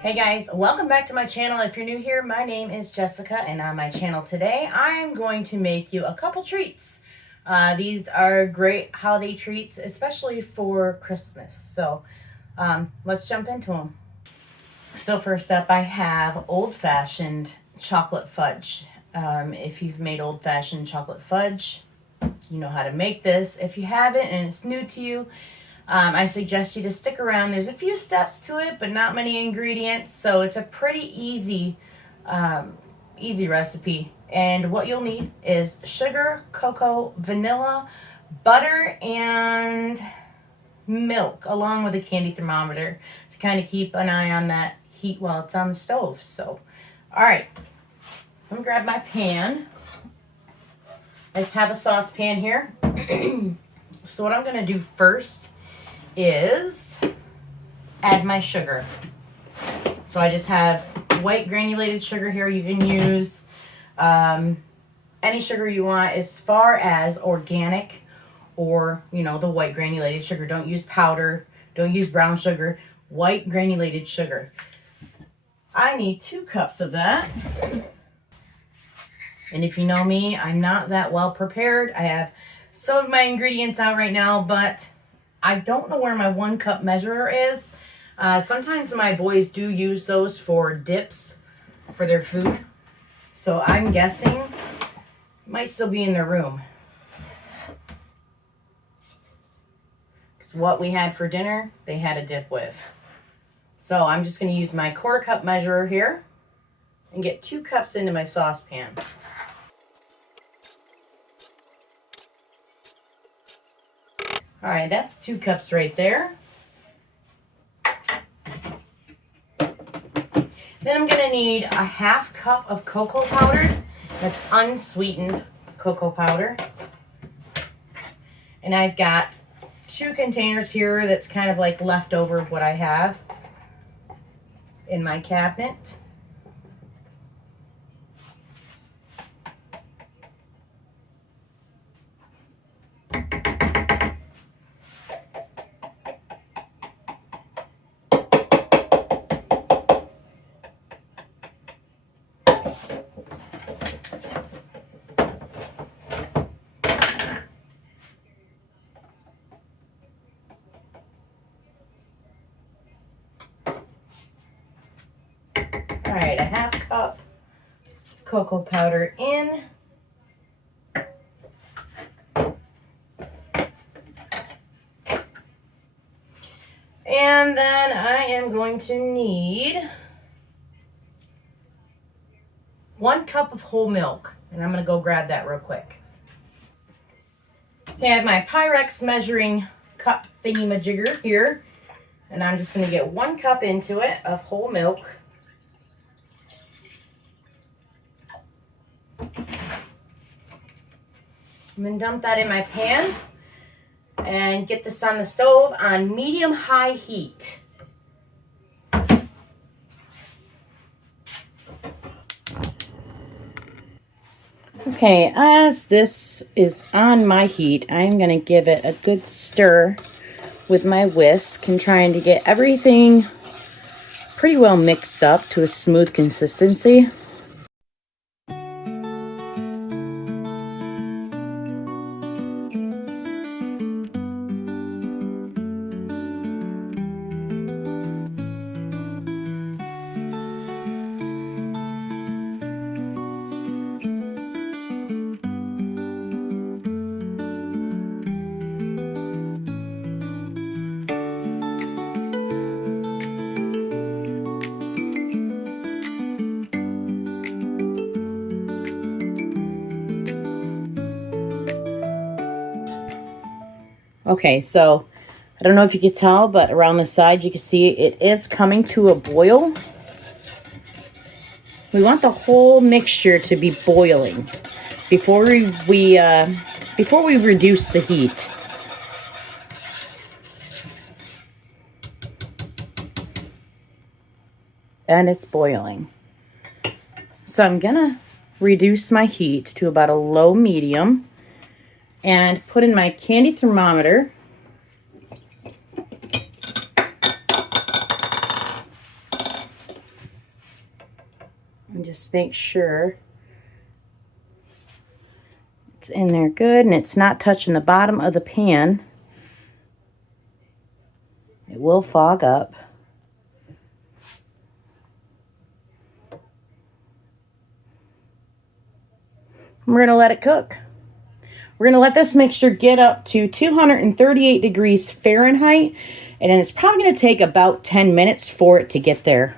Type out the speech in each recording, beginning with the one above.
Hey guys, welcome back to my channel. If you're new here, my name is Jessica, and on my channel today, I'm going to make you a couple treats. These are great holiday treats, especially for Christmas. So let's jump into them. So first up, I have old-fashioned chocolate fudge. If you've made old-fashioned chocolate fudge, you know how to make this. If you haven't and it's new to you, I suggest you to stick around. There's a few steps to it, but not many ingredients, so it's a pretty easy recipe. And what you'll need is sugar, cocoa, vanilla, butter, and milk, along with a candy thermometer to kind of keep an eye on that heat while it's on the stove. So, all right, let me grab my pan. I just have a saucepan here. So what I'm going to do first is add my sugar. So I just have white granulated sugar here. You can use any sugar you want as far as organic or, you know, the white granulated sugar. Don't use powder. Don't use brown sugar. White granulated sugar. I need 2 cups of that. And if you know me, I'm not that well prepared. I have some of my ingredients out right now, but I don't know where my 1 cup measurer is. Sometimes my boys do use those for dips for their food. So I'm guessing it might still be in their room. Because what we had for dinner, they had a dip with. So I'm just going to use my 1/4 cup measurer here and get 2 cups into my saucepan. All right, that's 2 cups right there. Then I'm gonna need a 1/2 cup of cocoa powder. That's unsweetened cocoa powder. And I've got 2 containers here that's kind of like leftover what I have in my cabinet. All right, a 1/2 cup cocoa powder in. And then I am going to need 1 cup of whole milk. And I'm going to go grab that real quick. Okay, I have my Pyrex measuring cup thingy-majigger here. And I'm just going to get 1 cup into it of whole milk. I'm going to dump that in my pan and get this on the stove on medium-high heat. Okay, as this is on my heat, I'm going to give it a good stir with my whisk and trying to get everything pretty well mixed up to a smooth consistency. Okay, so I don't know if you can tell, but around the side you can see it is coming to a boil. We want the whole mixture to be boiling before we reduce the heat. And it's boiling. So I'm gonna reduce my heat to about a low medium and put in my candy thermometer. And just make sure it's in there good and it's not touching the bottom of the pan. It will fog up. We're going to let it cook. We're going to let this mixture get up to 238 degrees Fahrenheit, and then it's probably going to take about 10 minutes for it to get there.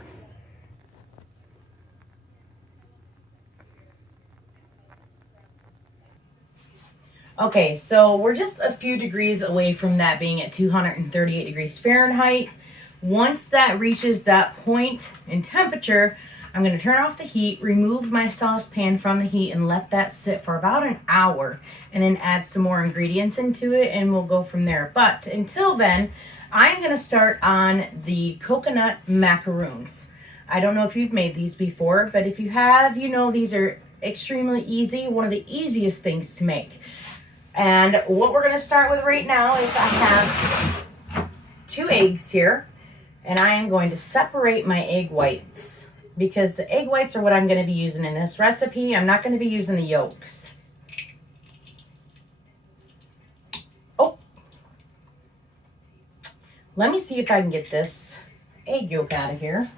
Okay, so we're just a few degrees away from that being at 238 degrees Fahrenheit. Once that reaches that point in temperature, I'm going to turn off the heat, remove my saucepan from the heat, and let that sit for about an hour, and then add some more ingredients into it, and we'll go from there. But until then, I'm going to start on the coconut macaroons. I don't know if you've made these before, but if you have, you know these are extremely easy, one of the easiest things to make. And what we're going to start with right now is I have 2 eggs here, and I am going to separate my egg whites, because the egg whites are what I'm going to be using in this recipe. I'm not going to be using the yolks. Oh, let me see if I can get this egg yolk out of here.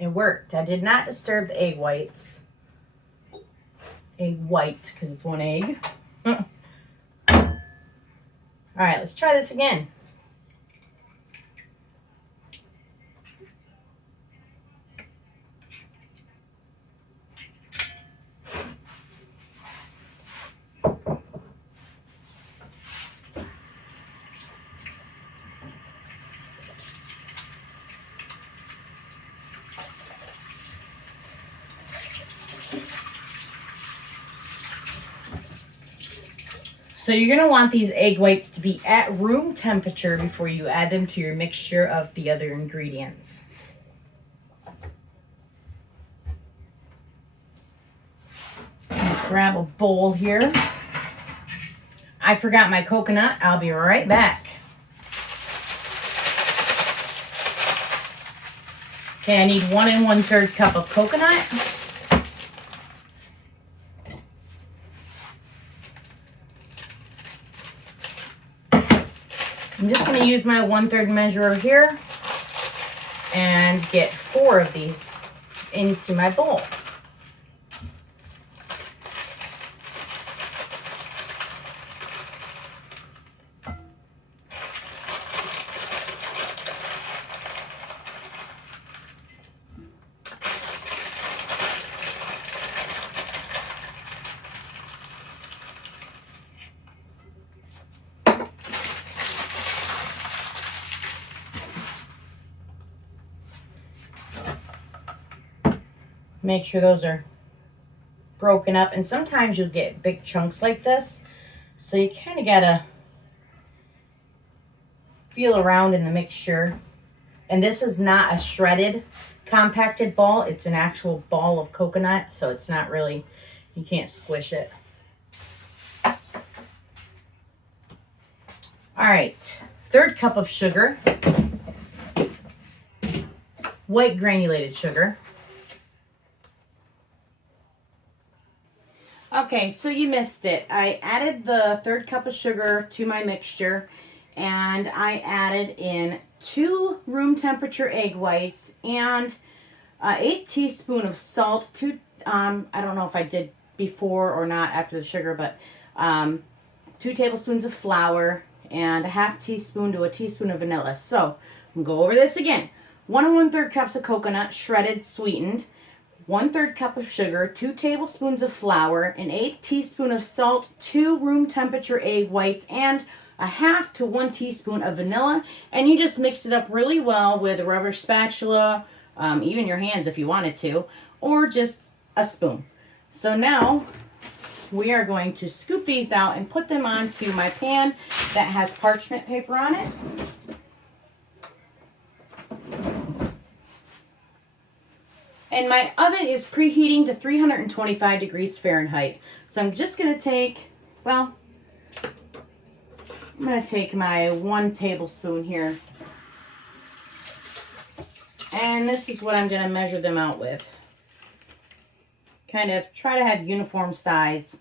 It worked. I did not disturb the egg whites. Egg white, because it's one egg. All right, let's try this again. So you're going to want these egg whites to be at room temperature before you add them to your mixture of the other ingredients. Grab a bowl here. I forgot my coconut. I'll be right back. Okay, I need 1 1/3 cup of coconut. I'm just going to use my 1/3 measure here and get 4 of these into my bowl. Make sure those are broken up, and sometimes you'll get big chunks like this, so you kind of gotta feel around in the mixture. And this is not a shredded compacted ball, it's an actual ball of coconut, so it's not really, you can't squish it. All right, 1/3 cup of sugar, white granulated sugar. Okay, so you missed it. I added the 1/3 cup of sugar to my mixture, and I added in 2 room temperature egg whites and 1/8 teaspoon of salt. I don't know if I did before or not after the sugar, but 2 tablespoons of flour and a 1/2 teaspoon to a teaspoon of vanilla. So I'm gonna go over this again. 1 1/3 cups of coconut, shredded, sweetened. 1/3 cup of sugar, 2 tablespoons of flour, an 1/8 teaspoon of salt, 2 room temperature egg whites, and a 1/2 to 1 teaspoon of vanilla. And you just mix it up really well with a rubber spatula, even your hands if you wanted to, or just a spoon. So now we are going to scoop these out and put them onto my pan that has parchment paper on it. And my oven is preheating to 325 degrees Fahrenheit. So I'm just going to take, well, I'm going to take my 1 tablespoon here. And this is what I'm going to measure them out with. Kind of try to have uniform size.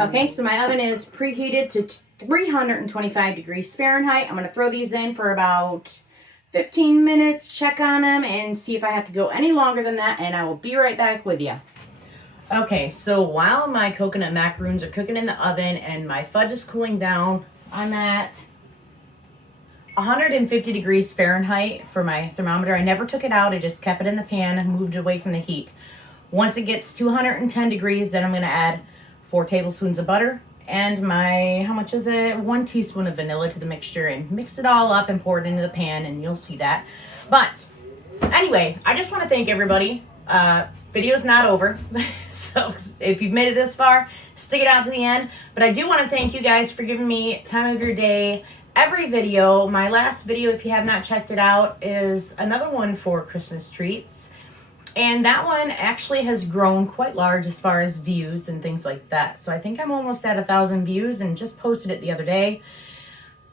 Okay, so my oven is preheated to 325 degrees Fahrenheit. I'm going to throw these in for about 15 minutes, check on them, and see if I have to go any longer than that, and I will be right back with you. Okay, so while my coconut macaroons are cooking in the oven and my fudge is cooling down, I'm at 150 degrees Fahrenheit for my thermometer. I never took it out. I just kept it in the pan and moved it away from the heat. Once it gets to 110 degrees, then I'm going to add 4 tablespoons of butter and my, how much is it? 1 teaspoon of vanilla to the mixture, and mix it all up and pour it into the pan, and you'll see that. But anyway, I just want to thank everybody. Video's not over. So if you've made it this far, stick it out to the end. But I do want to thank you guys for giving me time of your day. Every video, my last video, if you have not checked it out, is another one for Christmas treats. And that one actually has grown quite large as far as views and things like that. So I think I'm almost at 1,000 views and just posted it the other day.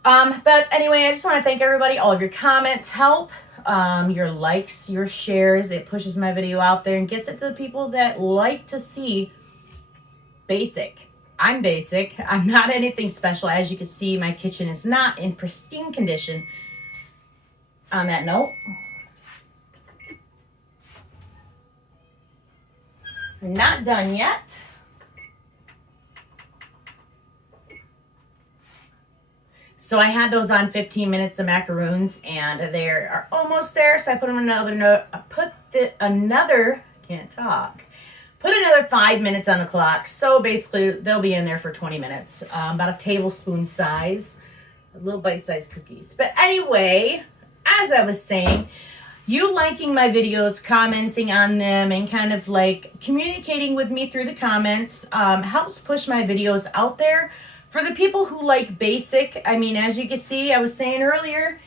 But anyway, I just want to thank everybody. All of your comments help. Your likes, your shares, it pushes my video out there and gets it to the people that like to see basic. I'm basic. I'm not anything special. As you can see, my kitchen is not in pristine condition. On that note, I'm not done yet. So I had those on 15 minutes of macaroons, and they are almost there. So I put them in Put another 5 minutes on the clock. So basically, they'll be in there for 20 minutes. About a tablespoon size, little bite-sized cookies. But anyway, as I was saying, you liking my videos, commenting on them, and kind of like communicating with me through the comments helps push my videos out there. For the people who like basic, I mean, as you can see, I was saying earlier,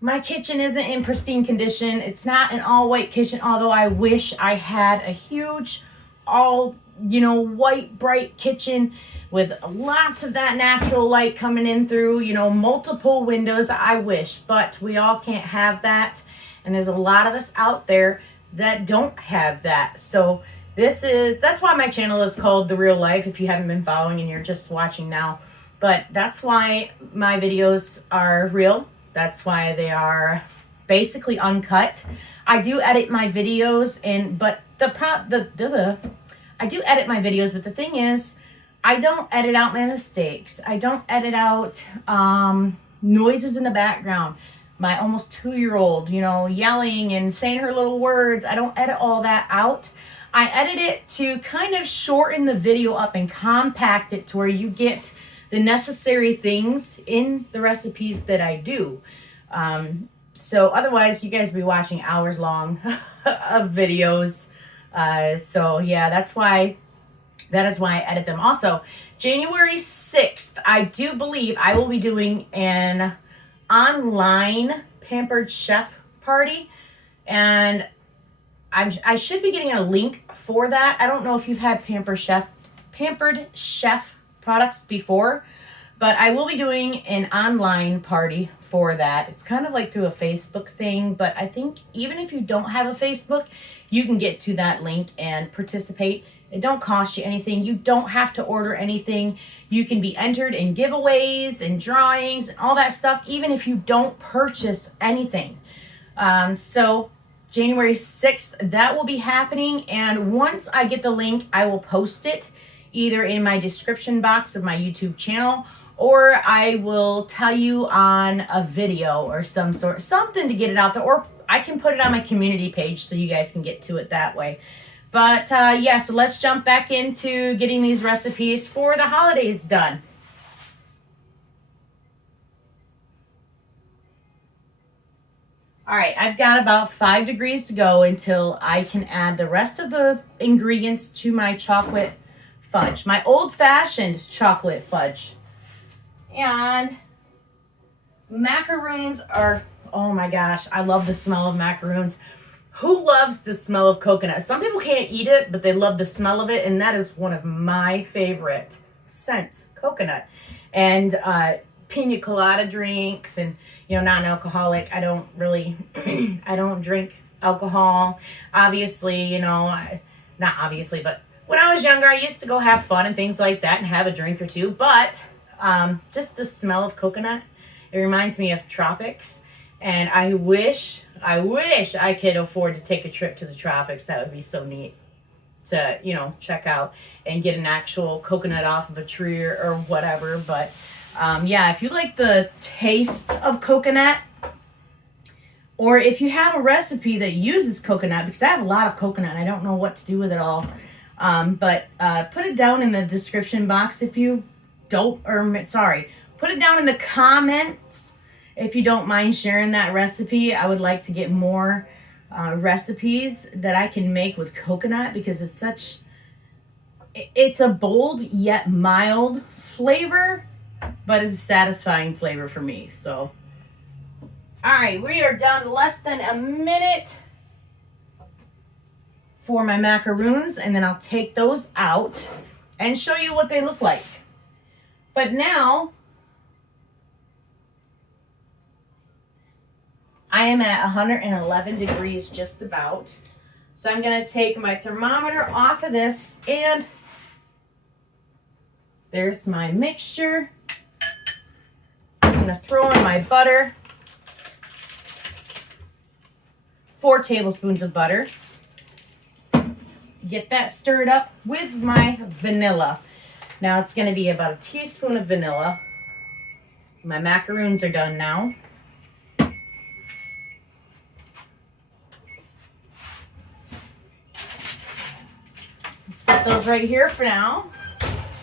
my kitchen isn't in pristine condition. It's not an all-white kitchen, although I wish I had a huge, all, white, bright kitchen with lots of that natural light coming in through, multiple windows. I wish, but we all can't have that. And there's a lot of us out there that don't have that. So that's why my channel is called The Real Life, if you haven't been following and you're just watching now. But that's why my videos are real. That's why they are basically uncut. I do edit my videos, I do edit my videos, but the thing is, I don't edit out my mistakes. I don't edit out noises in the background. My almost 2-year-old, yelling and saying her little words. I don't edit all that out. I edit it to kind of shorten the video up and compact it to where you get the necessary things in the recipes that I do. So otherwise, you guys will be watching hours long of videos. So yeah, that is why I edit them. Also, January 6th, I do believe I will be doing an online Pampered Chef party, and I should be getting a link for that. I don't know if you've had Pampered Chef products before, But I will be doing an online party for that. It's kind of like through a Facebook thing, but I think even if you don't have a Facebook, you can get to that link and participate. It don't cost you anything. You don't have to order anything. You can be entered in giveaways and drawings and all that stuff, even if you don't purchase anything. So January 6th, that will be happening. And once I get the link, I will post it either in my description box of my YouTube channel, or I will tell you on a video or some sort, something to get it out there, or I can put it on my community page so you guys can get to it that way. But yeah, so let's jump back into getting these recipes for the holidays done. All right, I've got about 5 degrees to go until I can add the rest of the ingredients to my chocolate fudge, my old-fashioned chocolate fudge. And macaroons are, oh my gosh, I love the smell of macaroons. Who loves the smell of coconut? Some people can't eat it, but they love the smell of it, and that is one of my favorite scents, coconut. And pina colada drinks, and non-alcoholic. I don't really I don't drink alcohol. Obviously, not obviously, but when I was younger, I used to go have fun and things like that and have a drink or two. But just the smell of coconut, it reminds me of tropics. And I wish I could afford to take a trip to the tropics. That would be so neat to, check out and get an actual coconut off of a tree or whatever. But yeah, if you like the taste of coconut, or if you have a recipe that uses coconut, because I have a lot of coconut and I don't know what to do with it all, but put it down in the description box if you don't, or sorry, put it down in the comments if you don't mind sharing that recipe. I would like to get more recipes that I can make with coconut, because it's a bold yet mild flavor, but it's a satisfying flavor for me. So, all right, we are done less than a minute for my macaroons, and then I'll take those out and show you what they look like. But now, I am at 111 degrees just about. So I'm going to take my thermometer off of this, and there's my mixture. I'm going to throw in my butter. 4 tablespoons of butter. Get that stirred up with my vanilla. Now it's going to be about a teaspoon of vanilla. My macaroons are done now. Set those right here for now.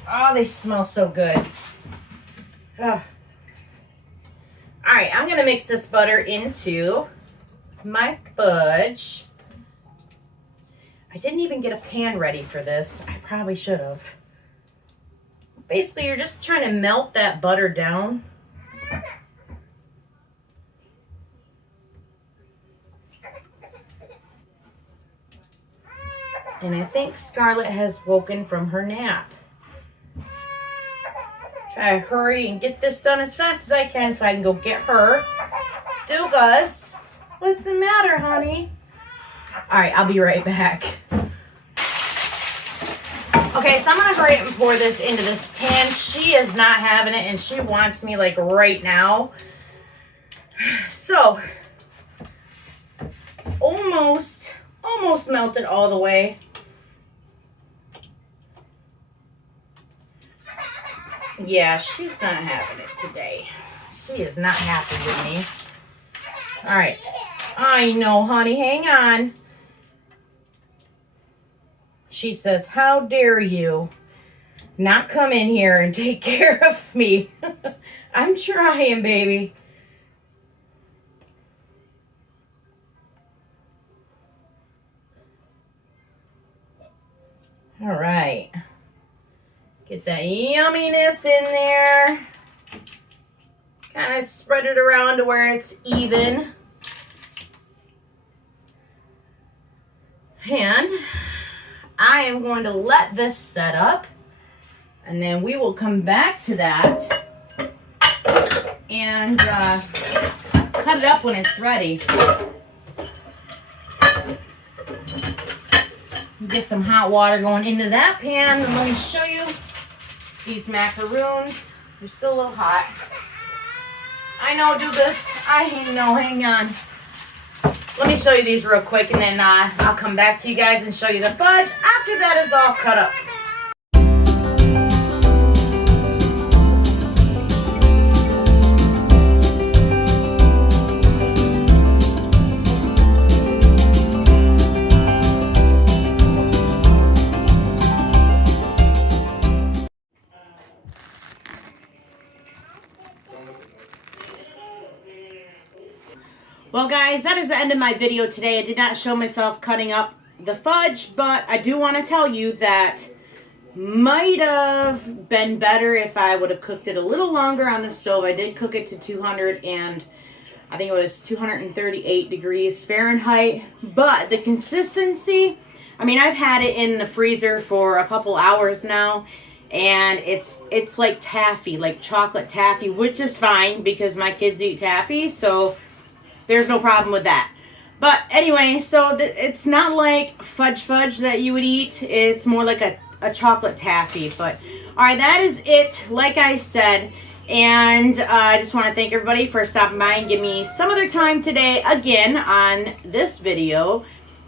Oh, they smell so good. Ugh. All right, I'm going to mix this butter into my fudge. I didn't even get a pan ready for this. I probably should have. Basically, you're just trying to melt that butter down. And I think Scarlett has woken from her nap. Try to hurry and get this done as fast as I can so I can go get her. Dugas, what's the matter, honey? All right, I'll be right back. Okay, so I'm going to hurry up and pour this into this pan. She is not having it, and she wants me like right now. So, it's almost melted all the way. Yeah, she's not having it today. She is not happy with me. All right. I know, honey. Hang on. She says, how dare you not come in here and take care of me? I'm trying, baby. All right. Get that yumminess in there. Kind of spread it around to where it's even. And I am going to let this set up, and then we will come back to that and cut it up when it's ready. Get some hot water going into that pan. And let me show you these macaroons. They're still a little hot. I know, do this. I know, hang on. Let me show you these real quick, and then I'll come back to you guys and show you the fudge after that is all cut up. Well, guys, that is the end of my video today. I did not show myself cutting up the fudge, but I do want to tell you that might have been better if I would have cooked it a little longer on the stove. I did cook it to 200 and I think it was 238 degrees Fahrenheit, but the consistency, I mean, I've had it in the freezer for a couple hours now, and it's like taffy, like chocolate taffy, which is fine because my kids eat taffy, so there's no problem with that. But anyway, so it's not like fudge that you would eat. It's more like a chocolate taffy. But all right, that is it, like I said. And I just want to thank everybody for stopping by and give me some of their time today again on this video.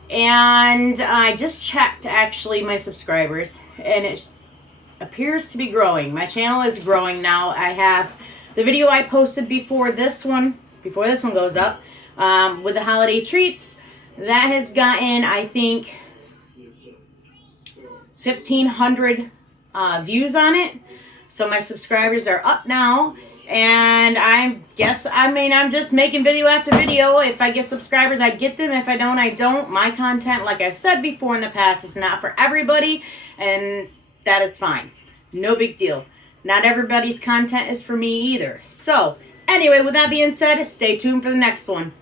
And I just checked actually my subscribers, and it appears to be growing. My channel is growing now. I have the video I posted before this one goes up, with the holiday treats, that has gotten, I think, 1,500 views on it. So my subscribers are up now, and I'm just making video after video. If I get subscribers, I get them. If I don't, I don't. My content, like I've said before in the past, is not for everybody, and that is fine. No big deal. Not everybody's content is for me either. So anyway, with that being said, stay tuned for the next one.